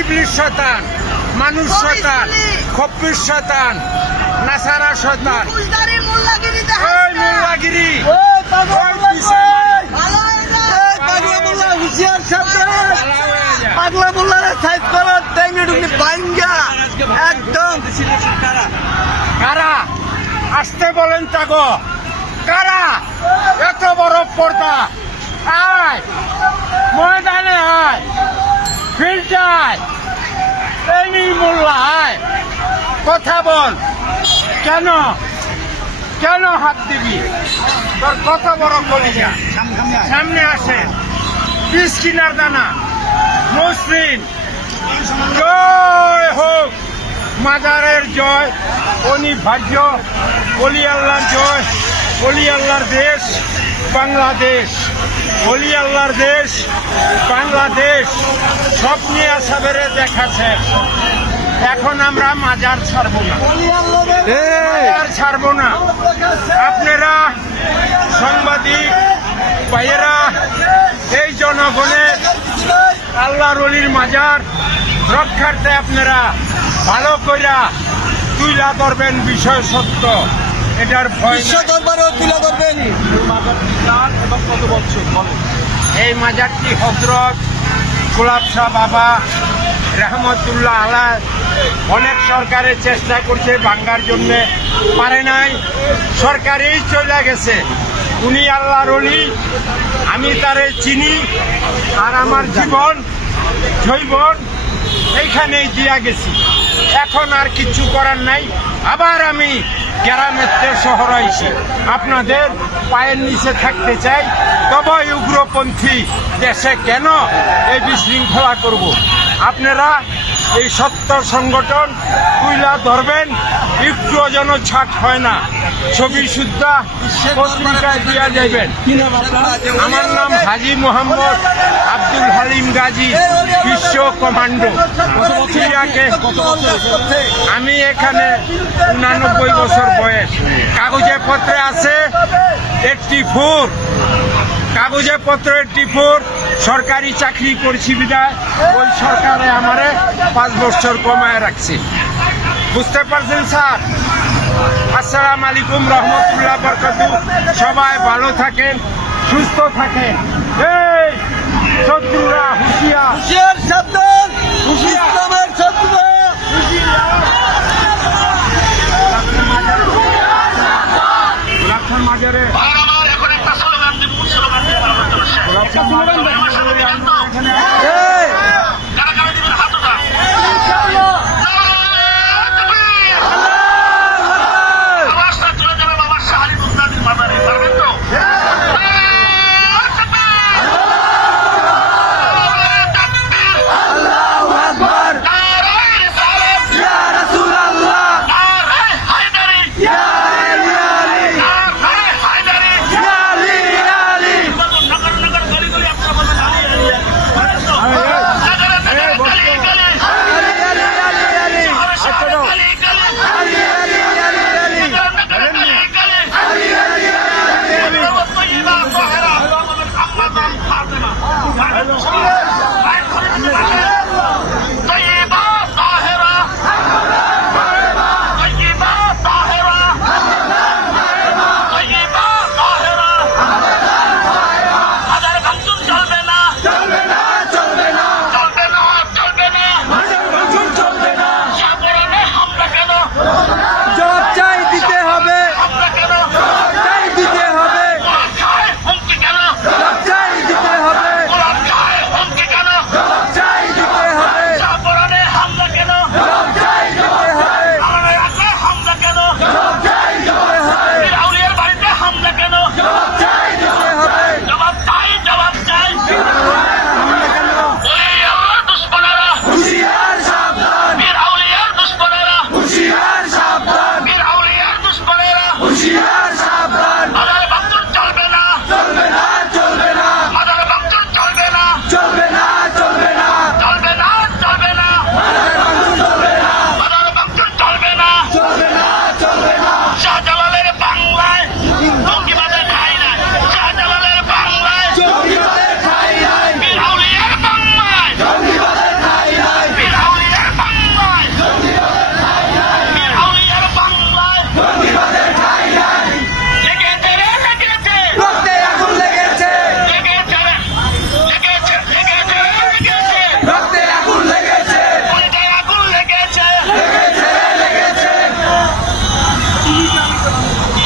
ইবলিশ শয়তান মানুষ শয়তান! খপ্পির শয়তান! নাসারা শয়তান! ফুলদারির মোল্লাগিরি ওই দেখাস না মোল্লাগিরি পাগলা ওই পিছনে ভালো হয়ে না মোল্লা হুশিয়ার সাবধান পালা হয়ে যা। পাগলা মোল্লারে সাইজ করো, টেঙ্গে ঢুকনি বাইঙ্গা একদম। কারা? আসতে বলেন তাগো। কারা? এত বড় পর্দা। আয়। ময়দানে আয়। ফিল্টায় এই মোল্লা, আয়। কথা বল। কেন? কেন হাত দিবি? তোর কত বড় কলিজা? সামনে আসে পিস কিনার দানা। মসৃণ জয় হোক। মাজারের জয়, অনিভাজ্য, অলি আল্লাহর জয়, অলি আল্লাহর দেশ, বাংলাদেশ। অলি আল্লাহর দেশ, বাংলাদেশ। সব নিয়ে আসাবেরে দেখাচ্ছে। এখন আমরা মাজার ছাড়বো না। মাজার ছাড়বো না। আপনারা, সাংবাদিক, ভাইয়েরা, এই জনগণের আল্লাহর অলির মাজার রক্ষার্থে আপনারা ভালো কইরা তুইলা ধরবেন বিষয় সত্য। এটার বিশ্ব নাই। দরবারে তুলে ধরবেন। এই মাজারটি হজরত গোলাপ শাহ বাবা রহমতুল্লাহ আলা অনেক সরকারের চেষ্টা করছে ভাঙ্গার জন্য। পারে নাই। সরকারই চলে গেছে। উনি আল্লাহর অলি, আমি তারে চিনি, আর আমার জীবন জৈবন এইখানেই দিয়া গেছি। এখন আর কিছু করার নাই। আবার আমি গ্রামের শহর আইছি। আপনাদের পায়ের নিচে থাকতে চাই তবে উগ্রপন্থী দেশে কেন এই বিশৃঙ্খলা করব? আপনারা এই সত্য সংগঠন তুইলা ধরবেন একটুও যেন ছাট হয় না। ছবি সুদ্ধা পত্রিকায় দিয়া যাইবেন। আমার নাম হাজি মোহাম্মদ আব্দুল হালিম গাজী, বিশ্ব কমান্ডো। আমি এখানে উনানব্বই বছর বয়স। কাগজে পত্রে আছে একটি ফোর কাগজে পত্র একটি ফোর সরকারি চাকরি করছি বিদায়। ওই সরকারে আমারে পাঁচ বছর কমায় রাখছে। বুঝতে পারছেন স্যার? আসসালাম আলাইকুম রহমতুল্লাহ বরকাত সবাই ভালো থাকেন সুস্থ থাকেন। এই শত্রুরা হুঁশিয়ার। হুশিয়ার সাবধান ইসলামের শত্রুরা। মাজারে। এই